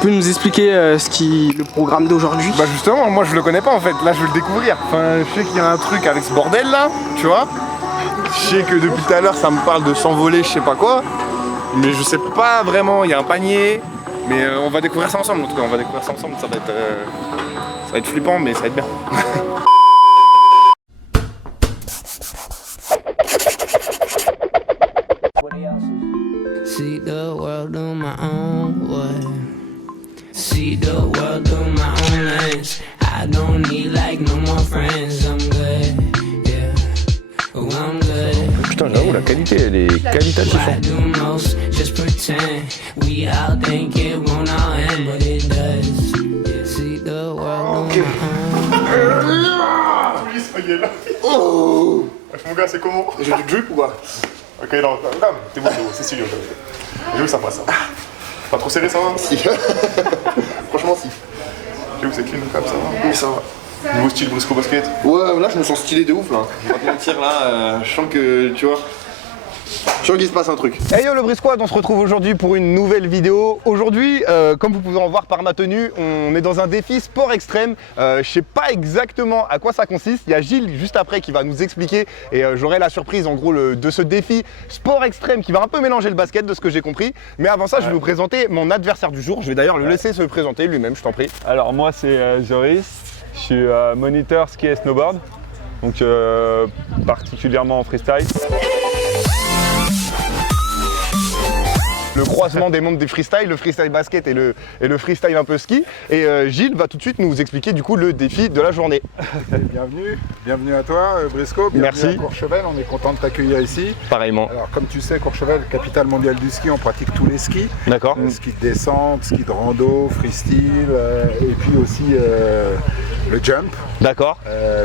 peux nous expliquer le programme d'aujourd'hui? Bah justement, moi je le connais pas en fait, là je veux le découvrir. Enfin, je sais qu'il y a un truc avec ce bordel là, tu vois. Je sais que depuis tout à l'heure ça me parle de s'envoler, je sais pas quoi. Mais je sais pas vraiment, il y a un panier. Mais on va découvrir ça ensemble en tout cas, on va découvrir ça ensemble, ça va être flippant mais ça va être bien. See the world on my own way. See the world on my own lens. I don't need like no more friends. I'm good, yeah. Oh, I'm good. Putain, j'avoue, la qualité, elle est qualitative. I do most, just pretend. We all think it won't all end, but it does. See the world on my own way. Oui, ça y est là. Oh mon gars, c'est comment? J'ai du drip ou quoi? Ok, non, t'es bon, c'est stylé. J'avoue, ça passe. Hein. Pas trop serré, ça va? Si. Franchement, si. J'avoue, c'est clean comme ça va? Oui, ça va. Niveau style Briscoe Basket? Ouais, là, je me sens stylé de ouf, là. Je vais pas te mentir, là, je sens que, tu vois, je sens qu'il se passe un truc. Hey yo le Brisquad, on se retrouve aujourd'hui pour une nouvelle vidéo. Aujourd'hui, comme vous pouvez en voir par ma tenue, on est dans un défi sport extrême. Je sais pas exactement à quoi ça consiste. Il y a Gilles juste après qui va nous expliquer et j'aurai la surprise en gros de ce défi sport extrême qui va un peu mélanger le basket de ce que j'ai compris. Mais avant ça, je vais vous présenter mon adversaire du jour. Je vais d'ailleurs le laisser se présenter lui-même, je t'en prie. Alors moi c'est Joris, je suis moniteur ski et snowboard, donc particulièrement en freestyle. Le croisement des mondes des freestyle, le freestyle basket et le freestyle un peu ski. Et Gilles va tout de suite nous expliquer du coup le défi de la journée. Bienvenue à toi Briscoe, bienvenue Merci. à Courchevel, on est content de t'accueillir ici. Pareillement. Alors comme tu sais, Courchevel, capitale mondiale du ski, on pratique tous les skis. D'accord. Ski de descente, ski de rando, freestyle et puis aussi le jump. D'accord.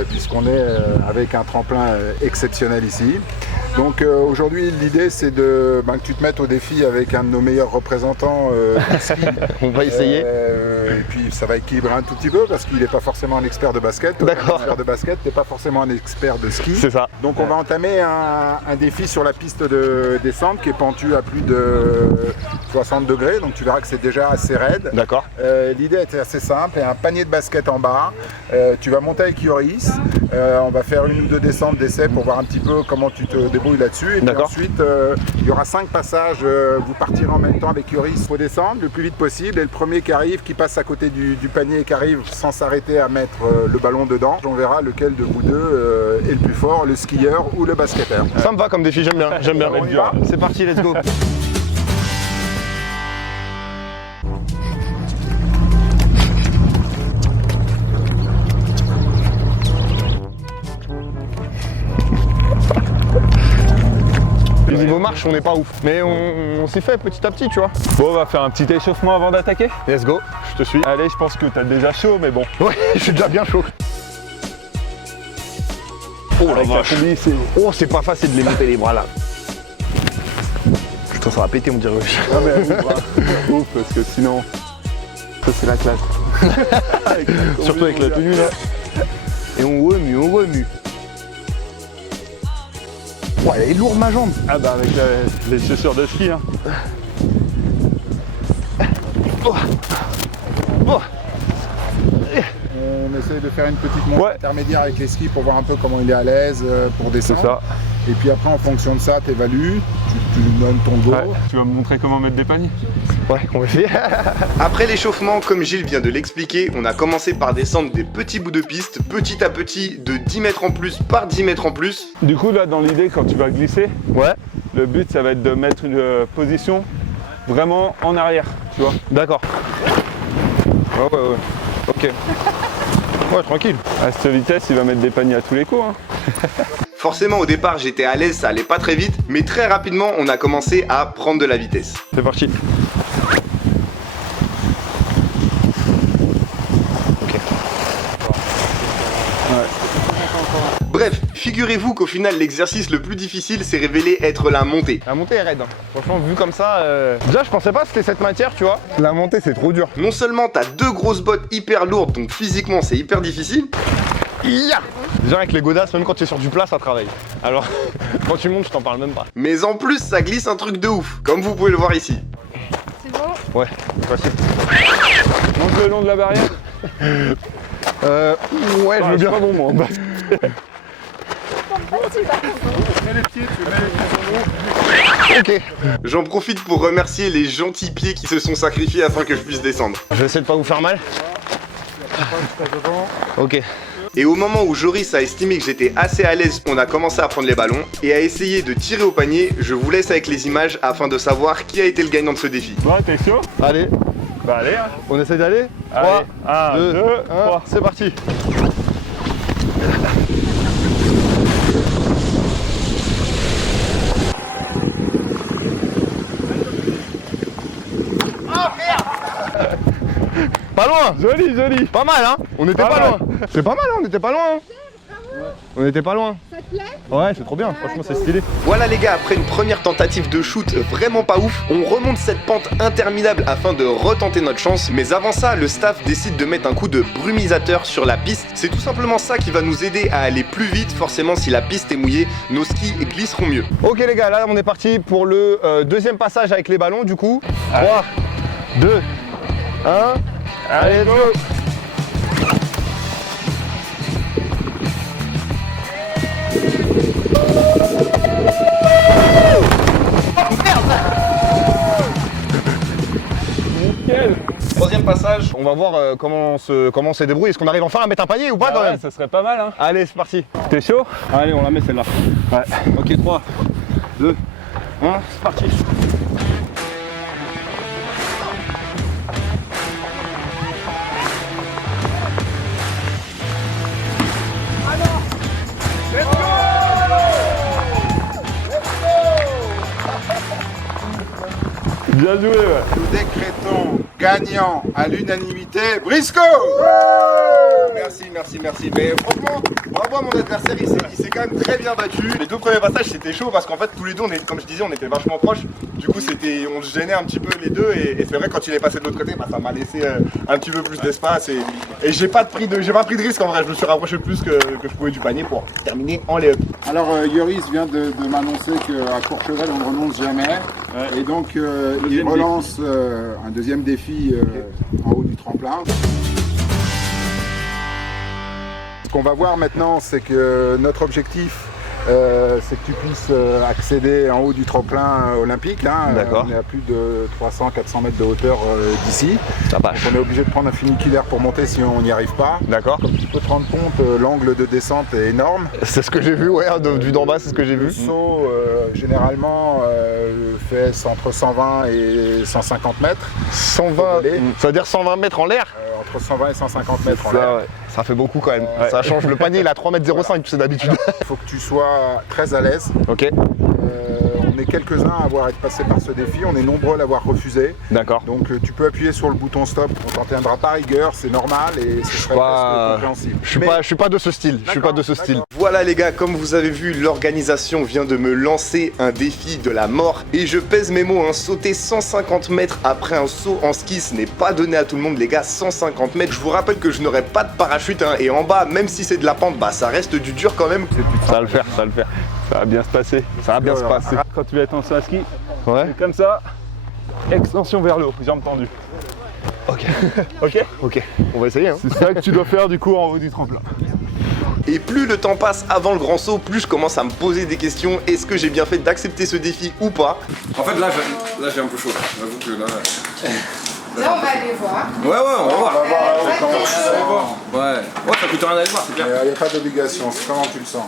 Puisqu'on est avec un tremplin exceptionnel ici. Donc aujourd'hui l'idée c'est que tu te mettes au défi avec un de nos meilleurs représentants du ski. On va essayer. Et puis ça va équilibrer un tout petit peu parce qu'il n'est pas forcément un expert de basket. D'accord. Un expert de basket, t'es pas forcément un expert de ski. C'est ça. Donc on va entamer un défi sur la piste de descente qui est pentue à plus de 60 degrés. Donc tu verras que c'est déjà assez raide. D'accord. L'idée était assez simple, il y a un panier de basket en bas. Tu vas monter avec Yoris. On va faire une ou deux descentes d'essai pour voir un petit peu comment tu te débrouilles là-dessus. Et puis ensuite, il y aura 5 passages. Vous partirez en même temps avec Yoris. Il faut descendre le plus vite possible. Et le premier qui arrive, qui passe à côté du panier et qui arrive sans s'arrêter à mettre le ballon dedans, on verra lequel de vous deux est le plus fort, le skieur ou le basketteur. Ça me va comme défi, j'aime bien. J'aime bien. On y va ? C'est parti, let's go. Niveau marche, on n'est pas ouf, mais on s'y fait petit à petit, tu vois. Bon, on va faire un petit échauffement avant d'attaquer. Let's go, je te suis. Allez, je pense que t'as déjà chaud, mais bon. Ouais, je suis déjà bien chaud. Oh la vache. Oh, c'est pas facile de les monter les bras là. Putain, ça va péter, on dirait. Ah mais ouf, parce que sinon, ça c'est la classe. Surtout avec la tenue là. Et on remue, on remue. Ouais, elle est lourde ma jambe. Ah bah avec les chaussures de ski. Hein. Oh. Oh. On essaie de faire une petite montée intermédiaire avec les skis pour voir un peu comment il est à l'aise pour descendre. C'est ça. Et puis après, en fonction de ça, tu évalues, tu lui donnes ton go. Ouais. Tu vas me montrer comment mettre des paniers? Ouais, on va essayer. Après l'échauffement, comme Gilles vient de l'expliquer, on a commencé par descendre des petits bouts de piste, petit à petit, de 10 mètres en plus par 10 mètres en plus. Du coup, là, dans l'idée, quand tu vas glisser, le but, ça va être de mettre une position vraiment en arrière, tu vois. D'accord. Ouais. Ok. Ouais, tranquille. À cette vitesse, il va mettre des paniers à tous les coups. Hein. Forcément, au départ, j'étais à l'aise, ça allait pas très vite, mais très rapidement, on a commencé à prendre de la vitesse. C'est parti. Ok. Bref, figurez-vous qu'au final, l'exercice le plus difficile s'est révélé être la montée. La montée est raide. Hein. Franchement, vu comme ça, déjà, je pensais pas que c'était cette matière, tu vois. La montée, c'est trop dur. Non seulement t'as 2 grosses bottes hyper lourdes, donc physiquement, c'est hyper difficile. Yeah. Déjà avec les godasses, même quand tu es sur du plat, ça travaille. Alors, quand tu montes, je t'en parle même pas. Mais en plus, ça glisse un truc de ouf, comme vous pouvez le voir ici. C'est bon? Ouais, facile. Monte le long de la barrière. Ouais, je veux bien. Pas bon, moi. Ok. J'en profite pour remercier les gentils pieds qui se sont sacrifiés afin que je puisse descendre. Je vais essayer de pas vous faire mal. Ok. Et au moment où Joris a estimé que j'étais assez à l'aise, on a commencé à prendre les ballons et à essayer de tirer au panier. Je vous laisse avec les images afin de savoir qui a été le gagnant de ce défi. Ouais, t'es chaud? Allez, Bah allez, hein. on essaie d'aller. Allez, 1, 2, 3. C'est parti. Pas loin. Joli, joli. Pas mal, hein. On était pas loin. C'est pas mal, hein. On était pas loin. Hein. On était pas loin. Ça te plaît? Ouais, c'est trop bien. Franchement, c'est stylé. Voilà les gars, après une première tentative de shoot vraiment pas ouf, on remonte cette pente interminable afin de retenter notre chance. Mais avant ça, le staff décide de mettre un coup de brumisateur sur la piste. C'est tout simplement ça qui va nous aider à aller plus vite. Forcément, si la piste est mouillée, nos skis glisseront mieux. Ok les gars, là on est parti pour le deuxième passage avec les ballons du coup. 3, 2, 1. Allez, let's go. Nickel. Troisième passage. On va voir comment on s'est débrouillé. Est-ce qu'on arrive enfin à mettre un panier ou pas quand Ouais, même? ça serait pas mal, hein. Allez, c'est parti. T'es chaud? Allez, on la met celle-là. Ouais. Ok, 3, 2, 1, c'est parti. Bien joué, ouais. Nous décrétons gagnant à l'unanimité Briscoe. Merci. Mais franchement, bravo à mon adversaire, il s'est quand même très bien battu. Les deux premiers passages c'était chaud parce qu'en fait tous les deux, comme je disais, on était vachement proches. Du coup on se gênait un petit peu les deux et c'est vrai quand il est passé de l'autre côté, bah, ça m'a laissé un petit peu plus d'espace et j'ai pas pris de risque en vrai. Je me suis rapproché plus que je pouvais du panier pour terminer en lay-up. Alors Yoris vient de m'annoncer qu'à Courchevel on ne renonce jamais. Ouais. Et donc il relance un deuxième défi en haut du tremplin. Ce qu'on va voir maintenant, c'est que notre objectif, c'est que tu puisses accéder en haut du tremplin olympique. Hein. D'accord. On est à plus de 300-400 mètres de hauteur d'ici. Ça Donc passe. on est obligé de prendre un funiculaire pour monter si on n'y arrive pas. D'accord. Comme tu peux te rendre compte, l'angle de descente est énorme. C'est ce que j'ai vu, ouais, vu d'en bas, c'est ce que j'ai Le vu. saut, généralement, fait entre 120 et 150 mètres. 120, ça veut dire 120 mètres en l'air? Entre 120 et 150 mètres en Ça, l'air. ouais. Ça fait beaucoup quand même. Ouais. Ça change. Le panier, il a 3,05 m, tu sais d'habitude. Il faut que tu sois très à l'aise. Ok, On est quelques-uns à avoir été passés par ce défi, on est nombreux à l'avoir refusé. d'accord. Donc tu peux appuyer sur le bouton stop, on t'en tiendra pas rigueur, c'est normal et ce serait presque compréhensible. Je suis pas de ce style. Je suis pas de ce style. Voilà les gars, comme vous avez vu, l'organisation vient de me lancer un défi de la mort. Et je pèse mes mots, hein, sauter 150 mètres après un saut en ski, ce n'est pas donné à tout le monde les gars, 150 mètres. Je vous rappelle que je n'aurai pas de parachute, hein, et en bas, même si c'est de la pente, bah ça reste du dur quand même. Ça va le faire, ça va le faire. Ça va bien se passer. Ça va bien se passer. Quand tu vas être en saut à ski, Ouais. comme ça, extension vers le haut, jambes tendues. Ok. Ok? Ok. On va essayer. Hein. C'est ça que tu dois faire du coup en haut du tremplin. Et plus le temps passe avant le grand saut, plus je commence à me poser des questions. Est-ce que j'ai bien fait d'accepter ce défi ou pas? En fait là j'ai un peu chaud. J'avoue que là. Là, on va aller voir. Ouais, on va voir. Il Ouais, ça coûte rien à aller voir, c'est clair. n'y a pas d'obligation, c'est comment tu le sens.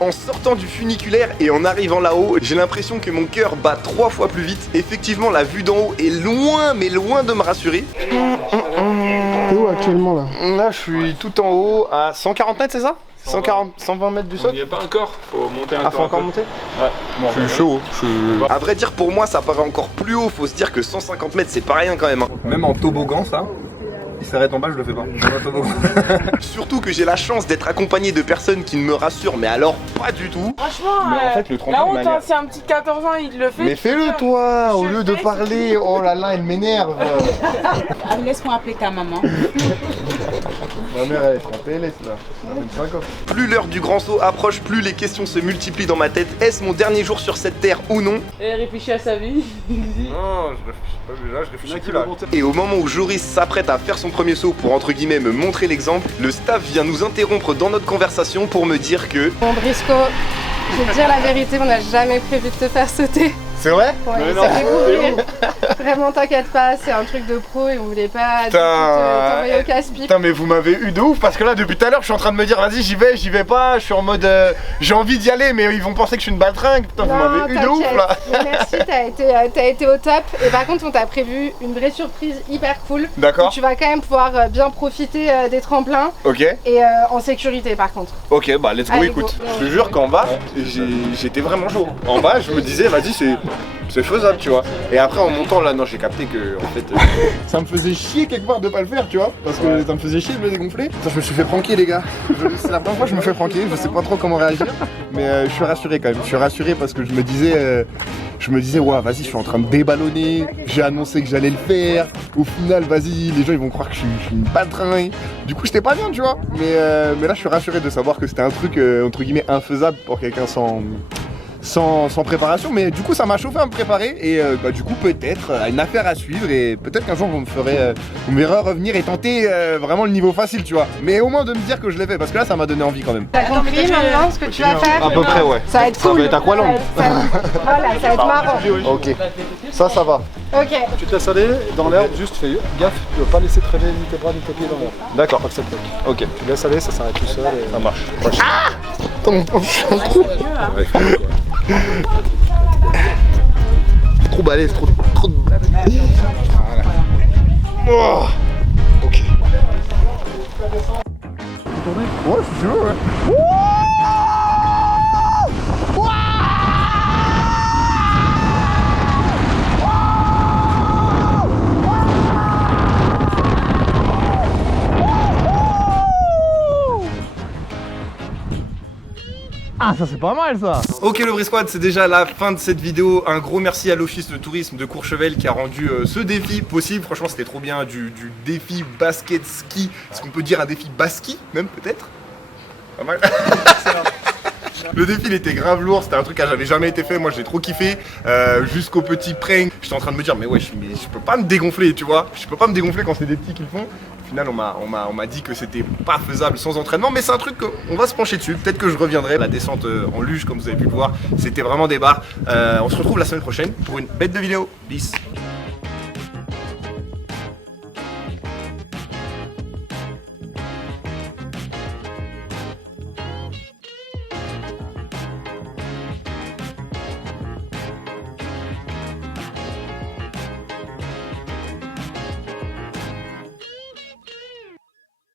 En sortant du funiculaire et en arrivant là-haut, j'ai l'impression que mon cœur bat 3 fois plus vite. Effectivement, la vue d'en haut est loin, mais loin de me rassurer. T'es où actuellement là? Là, je suis tout en haut à 140 mètres, c'est ça? 120 mètres du sol? On n'y est pas encore, faut monter un Ah, faut encore monter? Ouais, bon, Je suis chaud. À vrai dire, pour moi, ça paraît encore plus haut. Faut se dire que 150 mètres, c'est pas rien quand même. Hein. Même en toboggan ça. il s'arrête en bas, je le fais pas. Surtout que j'ai la chance d'être accompagné de personnes qui ne me rassurent, mais alors pas du tout. Franchement, Mais en fait, le tremplin, la il honte, m'a l'air- hein, c'est un petit 14 ans, il le fait. Mais fais-le toi, au lieu de parler. Oh là là, elle m'énerve. Ah, laisse-moi appeler ta maman. Ma mère elle est en PLS là. Plus l'heure du grand saut approche, plus les questions se multiplient dans ma tête. Est-ce mon dernier jour sur cette terre ou non? Et réfléchit à sa vie. Non, je réfléchis pas, là je réfléchis plus là. Et au moment où Joris s'apprête à faire son premier saut pour entre guillemets me montrer l'exemple, le staff vient nous interrompre dans notre conversation pour me dire que... Bon Brisco, je vais te dire la vérité, on n'a jamais prévu de te faire sauter. C'est vrai? Ouais, c'est découvrir. Vraiment t'inquiète pas, c'est un truc de pro et on voulait pas du tout t'envoyer au casse-pipe. Putain mais vous m'avez eu de ouf parce que là depuis tout à l'heure je suis en train de me dire vas-y j'y vais pas, je suis en mode j'ai envie d'y aller mais ils vont penser que je suis une baltringue. Putain vous m'avez eu de ouf là. Merci, t'as été au top. Et par contre on t'a prévu une vraie surprise hyper cool. D'accord. Tu vas quand même pouvoir bien profiter des tremplins. Ok. Et en sécurité par contre. Ok bah let's go. Allez, écoute. go. Je te jure qu'en bas j'étais vraiment chaud. En bas je me disais vas-y c'est faisable tu vois. Et après en montant là non j'ai capté que en fait ça me faisait chier quelque part de pas le faire tu vois. Parce que ça me faisait chier de me dégonfler. Putain, je me suis fait pranker les gars. C'est la première fois que je me fais pranker, je sais pas trop comment réagir. Mais je suis rassuré quand même. Je suis rassuré parce que je me disais ouais vas-y je suis en train de déballonner. J'ai annoncé que j'allais le faire. Au final vas-y les gens ils vont croire que je suis une baltringue. Du coup j'étais pas bien tu vois. Mais là je suis rassuré de savoir que c'était un truc entre guillemets infaisable pour quelqu'un sans préparation, mais du coup ça m'a chauffé à me préparer et du coup peut-être une affaire à suivre et peut-être qu'un jour vous me verrez revenir et tenter vraiment le niveau facile tu vois, mais au moins de me dire que je l'ai fait parce que là ça m'a donné envie quand même. T'as compris maintenant ce que tu vas faire? À peu près ouais. Ça va être cool. Ça va être aqualand. Voilà, ça va être marrant. Ok, ça va. Ok. Tu te laisses aller dans l'herbe, juste fais gaffe, tu ne vas pas laisser traîner ni tes bras ni tes pieds dans l'herbe. D'accord. Pas que ça te bloque. Ok. Tu laisses aller, ça s'arrête tout seul. Et... Ça marche. Trop balèze, trop de... Oh. Ok. Ouais, si tu veux, ouais. Ah ça c'est pas mal ça. Ok le Brisquad, c'est déjà la fin de cette vidéo. Un gros merci à l'office de tourisme de Courchevel qui a rendu ce défi possible. Franchement c'était trop bien, du défi basket ski. Est-ce qu'on peut dire un défi baski même peut-être? Pas mal. Le défi il était grave lourd, c'était un truc que j'avais jamais été fait, moi j'ai trop kiffé. Jusqu'au petit prank, j'étais en train de me dire mais ouais je peux pas me dégonfler tu vois. Je peux pas me dégonfler quand c'est des petits qui le font. Au final on m'a dit que c'était pas faisable sans entraînement, mais c'est un truc qu'on va se pencher dessus. Peut-être que je reviendrai. La descente en luge comme vous avez pu le voir, c'était vraiment des barres. On se retrouve la semaine prochaine pour une bête de vidéo. Peace.